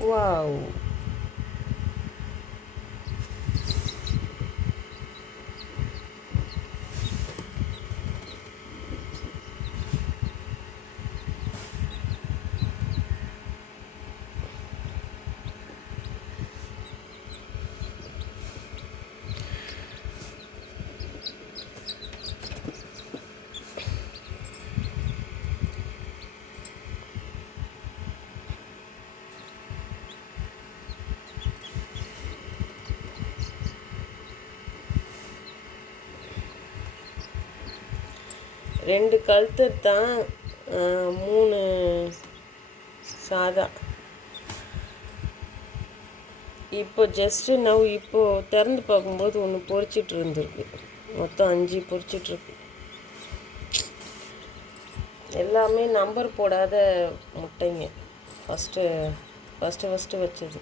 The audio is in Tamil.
Whoa. ரெண்டு கழுத்தர் தான் மூணு சாதா. இப்போ ஜஸ்ட்டு நவ் இப்போது திறந்து பார்க்கும்போது ஒன்று பொறிச்சிட்டு இருந்திருக்கு. மொத்தம் அஞ்சு பொறிச்சிட்ருக்கு எல்லாமே நம்பர் போடாத முட்டைங்க. ஃபஸ்ட்டு ஃபஸ்ட்டு ஃபஸ்ட்டு வச்சது.